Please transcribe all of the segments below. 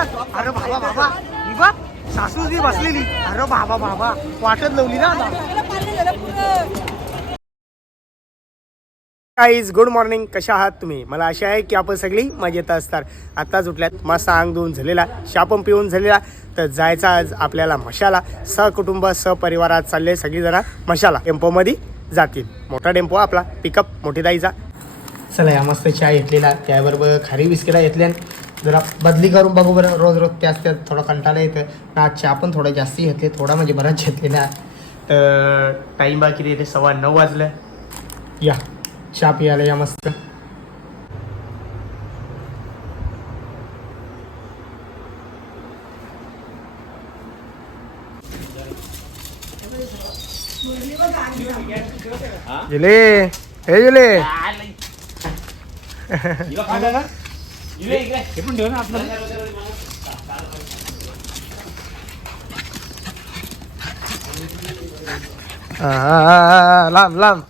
अरे बाबा बाबा. मी बघ सासूच बी बसलेली. अरे बाबा बाबा. वाटत लावली ना आता. गुड मॉर्निंग कशा आहात तुम्ही? मला आशा आहे की आपण सगळी मजेत असणार. आत्ताच उठल्यात मस्त अंग धुवून झालेला शापम पिऊन झालेला. तर जायचा आज आपल्याला मशाला. सहकुटुंब सहपरिवारात चालले सगळीजण मशाला टेम्पोमध्ये जातील. मोठा टेम्पो आपला पिकअप मोठी दाईचा चला या मस्त चाय घेतलेला. त्याबरोबर खारी बिस्किटा घेतल्या जरा बदली करून बघू बरं. रोज रोज त्याच त्यात थोडा कंटाळा येतं आज चहा पण थोडा जास्ती घेतले थोडा म्हणजे बराच घेतलेला तर टाईम बाकी येते सव्वा नऊ वाजलं या चहा पियाला या मस्त. जुले हे जुले. हा, हा, लांब लांब.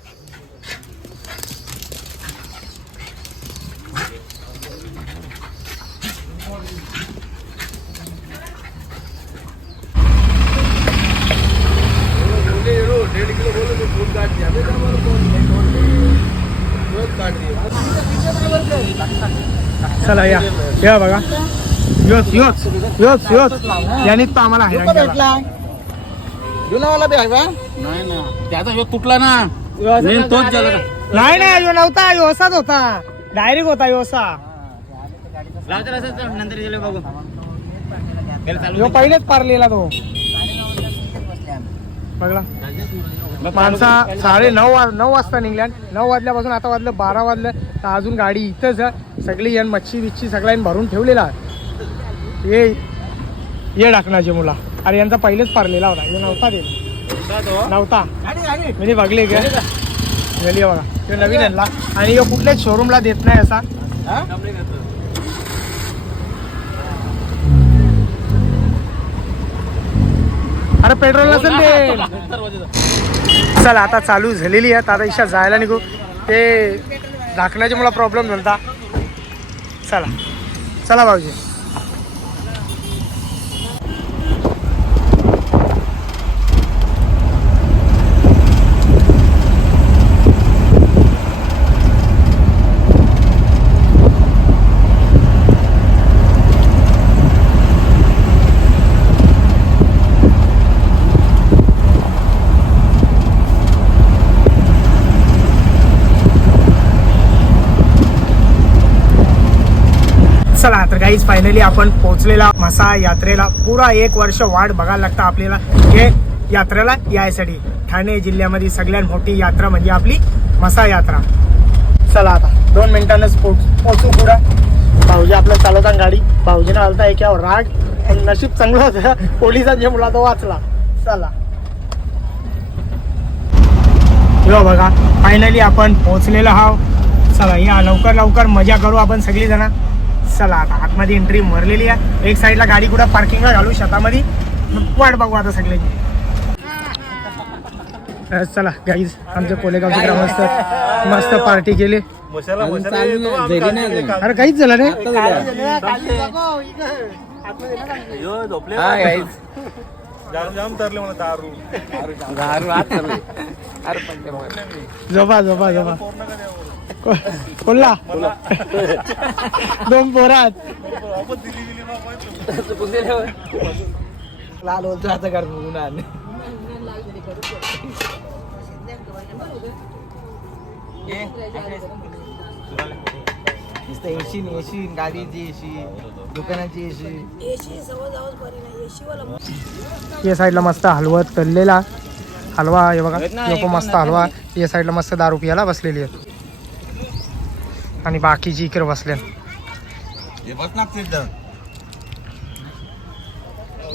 चला या. या बघा. योच योच योच योच. यांनी तो आम्हाला हैराण केला. जुनावाला बी आहे बा नाही ना. त्याचा ह्यो तुटला ना. मेन तोच झाला. ना नाही नाही यो नव्हता यो असाच होता. डायरेक्ट होता यो असा. लावते नंतर गेले बघू. यो पहिलेच पारलेला तो. बघला माणसा साडे नऊ वा नऊ वाजता निघल्या नऊ वाजल्यापासून आता वाजलं बारा वाजलं. तर अजून गाडी इथंच आहे. सगळी यान मच्छी बिच्छी सगळ्यांनी भरून ठेवलेला ये ये डाकणाचे मुला. अरे यांचा पहिलेच पारलेला होता. यो नव्हता ते. नव्हता. म्हणजे बघले का गेली बघा. तो नवीन आणला आणि यो कुठल्याच शोरूमला देत नाही असा. अरे पेट्रोल नसेल ते. चला आता चालू झालेली आहे. आता इशा जायला निघू. ते झाकण्याचे मला प्रॉब्लेम झाला चला. चला भाऊजी. चला तर काहीच फायनली आपण पोहोचलेला मसा यात्रेला. पुरा एक वर्ष वाट बघायला लागतं आपल्याला. हे यात्रेला यायसाठी. ठाणे जिल्ह्यामध्ये सगळ्यात मोठी यात्रा म्हणजे आपली मसा यात्रा. चला आता दोन मिनिटांनाच पोच पोचू पुढं. भाऊजी आपलं चालवता गाडी. भाऊजीनं आलता एक राग. आणि नशीब चांगलं होतं. पोलिसांच्या मुला तो वाचला. चला. हो बघा फायनली आपण पोहोचलेलो आहो चला या लवकर लवकर मजा करू आपण सगळी जण चला आता आतमध्ये एंट्री मरलेली आहे. एक साईडला गाडी कुठं पार्किंगला घालू शेतामध्ये? वाट बघू आता सगळ्यांची चला गाईज आमच्या कोलेगावचे ग्रामस्थ मस्त पार्टी केली. अरे काहीच झालं रे. झोपा झोपा झोपा. को- कोल्हा दोन पोरात लाल बोलतो आता कर आण. नुसतं एशी एशी गाडीची एशी दुकानाची एशी या साईडला मस्त हलवत तळलेला हलवा हे बघा लोक मस्त हलवा. या साईडला मस्त दारू पियाला बसलेली आहेत. आणि बाकीची इकडे बसले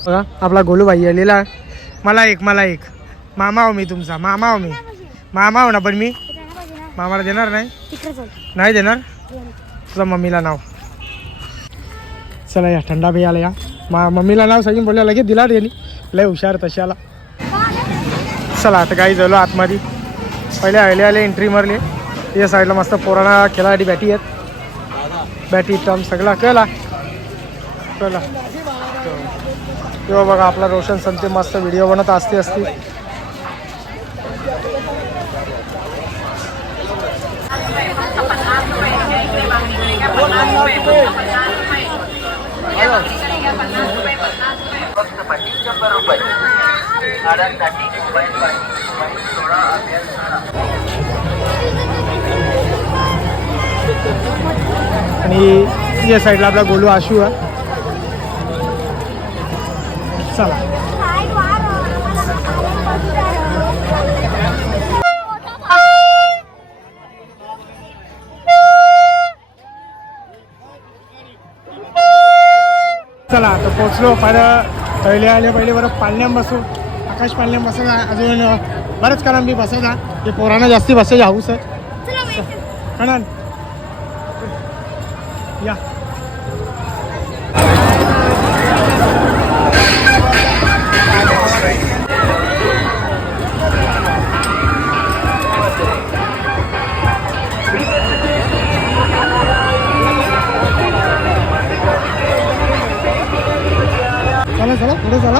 बघा आपला गोलूबाई आलेला. आहे. मला एक मला एक. मामा हो मी तुमचा मामा हो मी. मामा हो ना पण मी? मामाला देणार नाही? नाही देणार? तुझा मम्मीला नाव. चला या थंडा बी आला या. मा मम्मीला नाव सांगून बोलल्या लगेच दिला रे लय हुशार तशाला चला आता काही झालो आतमध्ये. पहिले आले आले एंट्री मारली. या साईडला मस्त पोराणा खेळासाठी बॅटी आहेत. बॅटी टर्म सगळा कळला कळला तेव्हा बघा आपला रोशन संते मस्त व्हिडिओ बनत असते असती. आणि या साईडला आपला गोलू आशू आहे. चला. चला आता पोचलो पर पहिले आले पहिले बरं पालण्याम बसू. आकाश पालण्याम बसायचा अजून बरंच कारण मी बसायचा ते पोरांना जास्ती बसायची हाऊस आहे. म्हणा चला चला पुढे चला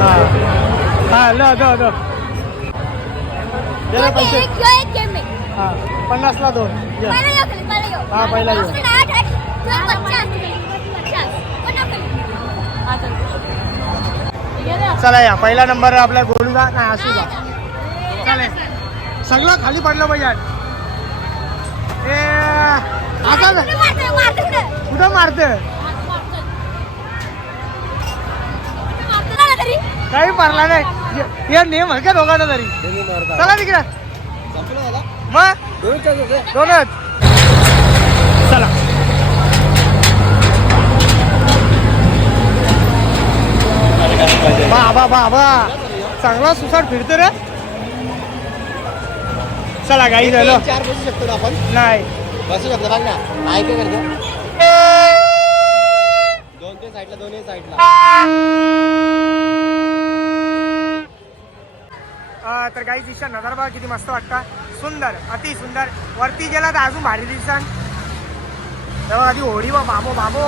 हा हा ल द द गेले पैसे. हा पन्नासला दोन. हा, पहिला. चला या पहिला नंबर आपल्या गोलूचा नाही आसूचा चालेल सगळं खाली पडलं पाहिजे ए आता. कुठं मारत काही मारला नाही. ये- ये नेम हलक्या दोघांना तरी. चला तिकडे. मग? दोनच. चला. बाबा बाबा. चांगला सुसाट फिरतो रे. चला गाई झालं चार बसू शकतो ना आपण? नाही. बसू शकतो बघ ना. काय करते? दोन ते साईडला दोन्ही साईडला. तर काही दिशा नजर बघा किती मस्त वाटतं. सुंदर अति सुंदर. वरती गेला तर अजून भारी दिसन तेव्हा आधी होडी बा बाबो बाबो.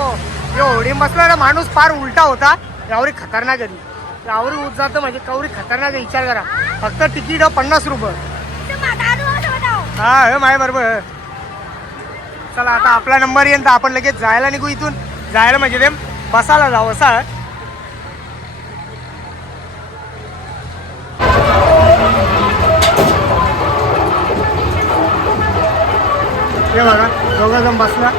हे होडी बसला ना माणूस फार उलटा होता. यावरी खतरनाक आहे यावरी उठ जातं म्हणजे कवरी खतरनाक आहे विचार करा. फक्त तिकीट पन्नास रुपये. हा हे माय बरोबर. चला आता आपला नंबर येईल तर आपण लगेच जायला निघू इथून. जायला म्हणजे ते बसायला जाऊ असा हे बघा दोघा जण बसला.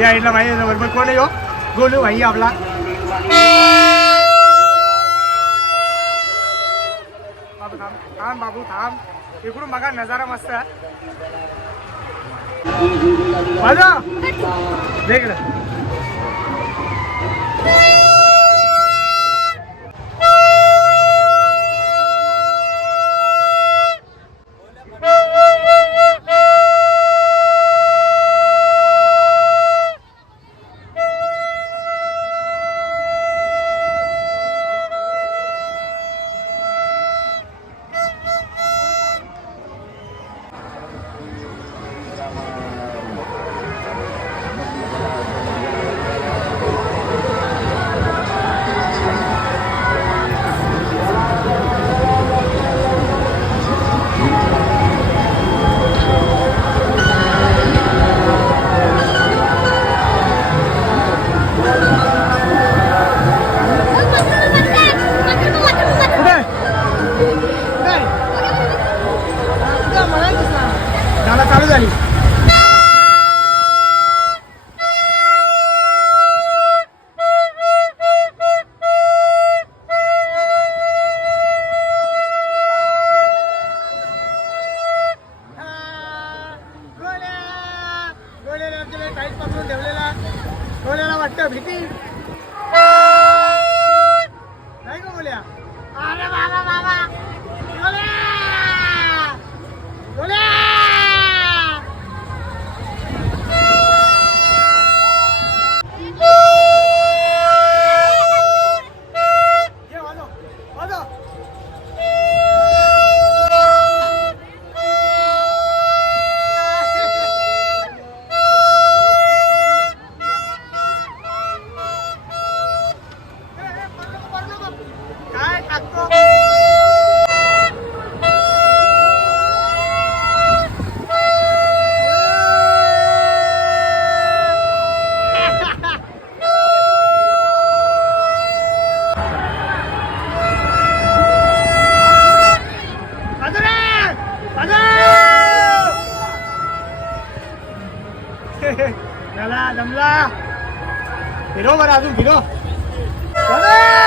या इथला भाई बरोबर कोण येऊ गोलू हो? भाई आपला? बाबू थांब बाबू थांब. इकडून बघा नजारा मस्त आहे. देख कुठे ¡Pasó! ¡Dámela, dámela! ¡Pero para tú, tiró! ¡Pasó!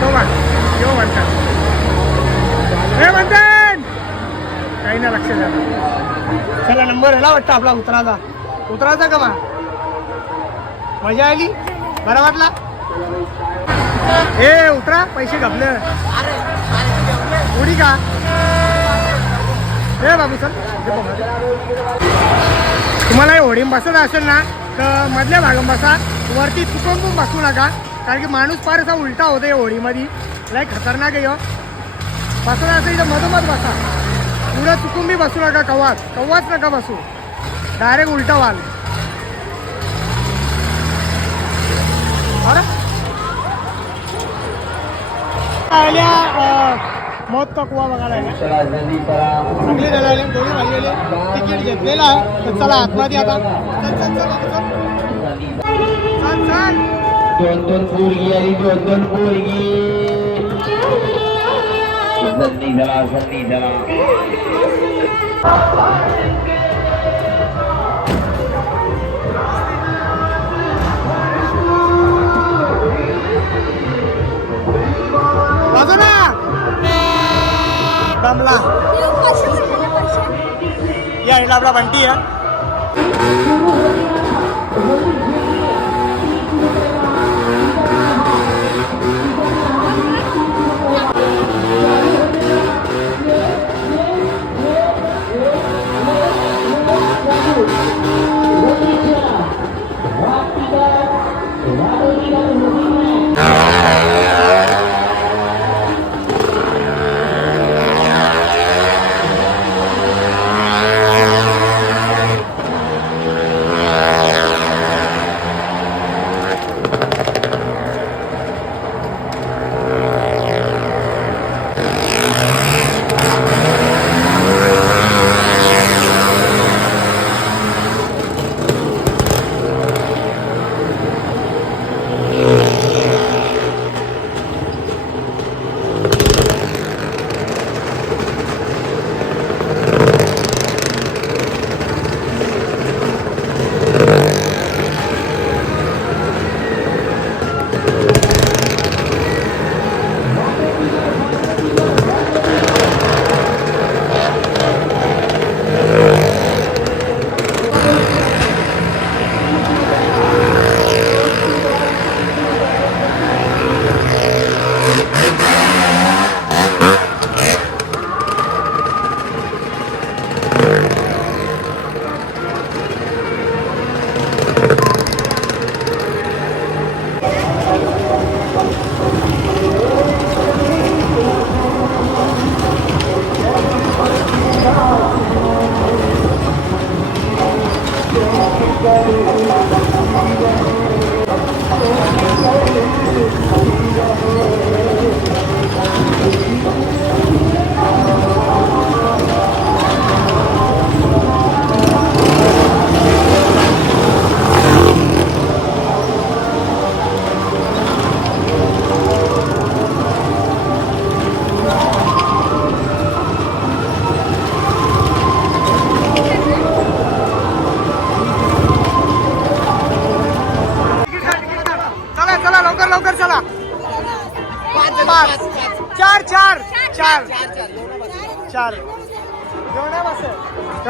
Toma, yo voy a levantar. ¡Levantar! ¡Eh, काही ना लक्ष द्या चला नंबर आला वाटतं आपला उतराचा. उतराचा का मा मजा आली? बरा वाटला? हे उतरा. पैसे घापले उडी का? हे बाबू सर तुम्हाला हे होडीम बसत असेल ना तर मधल्या भागम बसा. वरती चुकून पण बसू नका. कारण की माणूस फार असा उलटा होतो या होडीमध्ये. लय खतरनाक आहे हो. बसत असेल तर मधोमध बसा. पुढं चुकून बी बसू नका कवाच कवाच नका बसू. डायरेक्ट उलटा व्हाल आल्या मौत का कुवा बघायला चांगले झाले दोन्ही तिकीट घेतलेलं आहे तर चला आतमध्ये आता. चल चल चल चल. चल दोन दोन पोरगी आली दोन दोन पोरगी संधी झाला वाजव ना दमला या इकडे आपला बंटी आहे.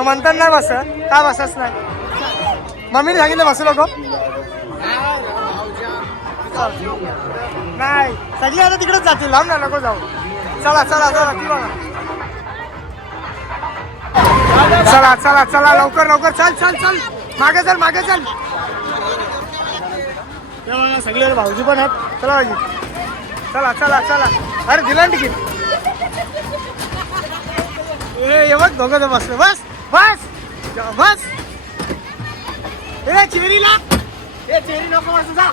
तो म्हणतात नाही बस काय बसच नाही? मम्मीने सांगितलं बसू नको. नाही सगळी आता तिकडेच जातील. लांब ना नको जाऊ. चला चला चला ती बघा. चला चला चला लवकर लवकर. चल चल चल. मागे चल मागे चल. सगळे भाऊजी पण आहेत. चला भाजी चला चला चला. अरे दिला तिकीट? ए हे दोघं जण बस. बस बस. ए चेरीला ए चेरी नको बस जा.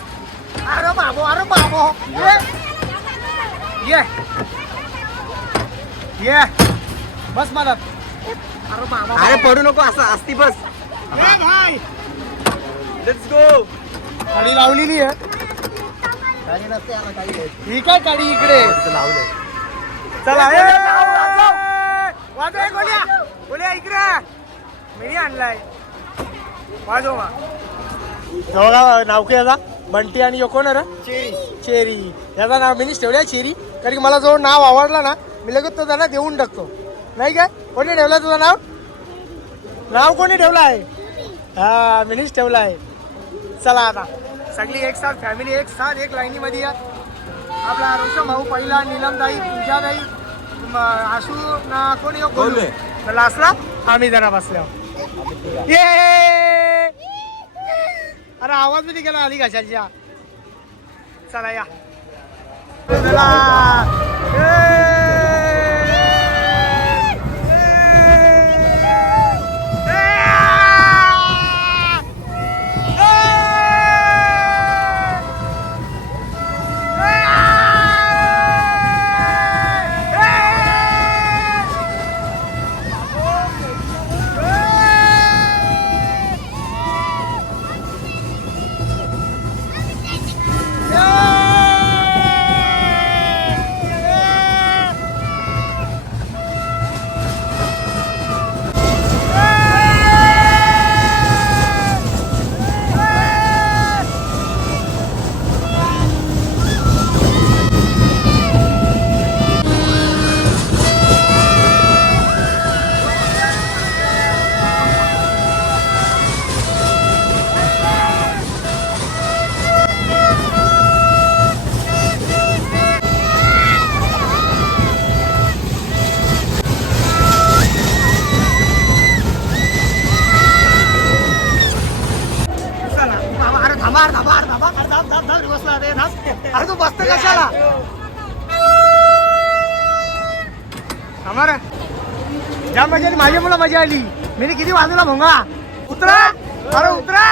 अरे बाबो अरे बाबो. ये ये. ये. बस मला अरे बाबा. अरे पडू नको असं असती बस. ए भाई. लेट्स गो गाडी लावलेली आहे. काही नसते काही नाही. ही काय गाडी इकडे? तिथं लावलंय. चला ए, वाजव ए, गोल्या गोल्या इकडे मी आणलाय. वाजव मा बघा नाव काय याचा? बंटी आणि यो कोण रे? चेरी. चेरी. याचं नाव मीनीच ठेवलंय चेरी. कारण की मला जो नाव आवडला ना मी लगेच तो त्यांना देऊन टाकतो. नाही काय? कोणी ठेवलं तुझं नाव? नाव कोणी ठेवलं आहे हा मीनीच ठेवलं आहे चला आता. सगळी एक साथ फॅमिली एक साथ एक लाईनीमध्ये या. आपला रोशन भाऊ पहिला नीलमताई पूजाताई म, आशू ना कोणी तर लास्टला आम्ही जरा बसल्या ये अरे आवाज मी निघाला आली कशाच्या चला या. बसला अरे थांब अरे तू बसते कशाला? ज्या मजा आली माझ्या मुला मजा आली. मी किती बाजूला भोंगा? उतरा. अरे उतरा.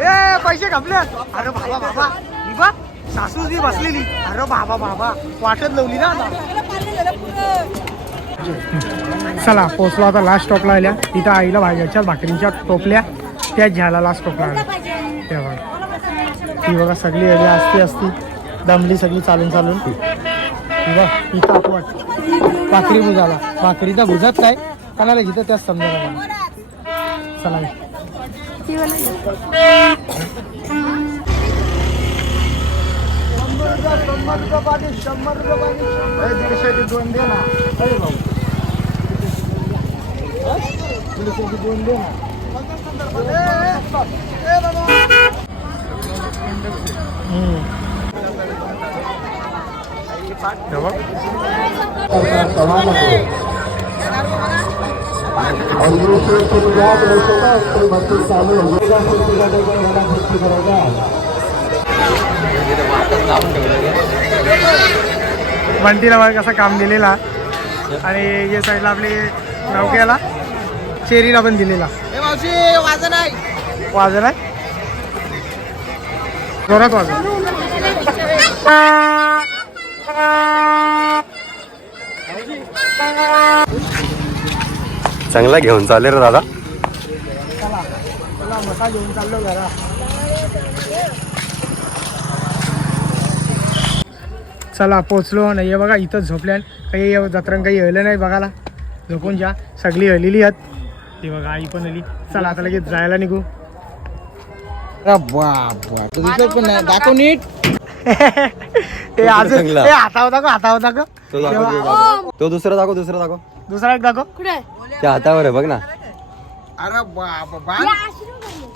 ए पैसे खपले अरे बाबा बाबा. मी बा सासू जी बसलेली. अरे बाबा बाबा. वाटत लावली ना चला पोचलो आता लास्ट स्टॉपला आल्या. तिथं आईला भाज्याच्या भाकरीच्या टोपल्या त्याच घ्यायला लास्ट स्टॉपला आल्या. ते ही बघा सगळी आली असती असती दमली सगळी चालून चालून. ही ही भाकरी भुजाला भाकरीचा भुजत काय कोणाला घेतं त्याच समजा चला बंटीला बघा कसा काम दिलेला. आणि या साईडला आपली नौक्याला चेरीला पण दिलेला. वाजन आहे वाजन आहे जोरात वाजव चांगला घेऊन चालेल रे दादा. मसा घेऊन चाललो घरा चला पोचलो नाही हे बघा इथंच झोपल्या काही जत्रां काही हलं नाही बघायला. झोपून जा. सगळी हलेली आहेत. ती बघा आई पण हली चला आता लगेच जायला निघू. दाखव नीट. ते आज चांगला. ते हातावर दाखव हातावर दाखव. तो दाखव, तो दाखव. तो दुसरा दाखव दुसरा दाखव. दुसरा एक दाखव. कुठे? त्या हातावर आहे बघ ना. अरे बाप. या आश्रम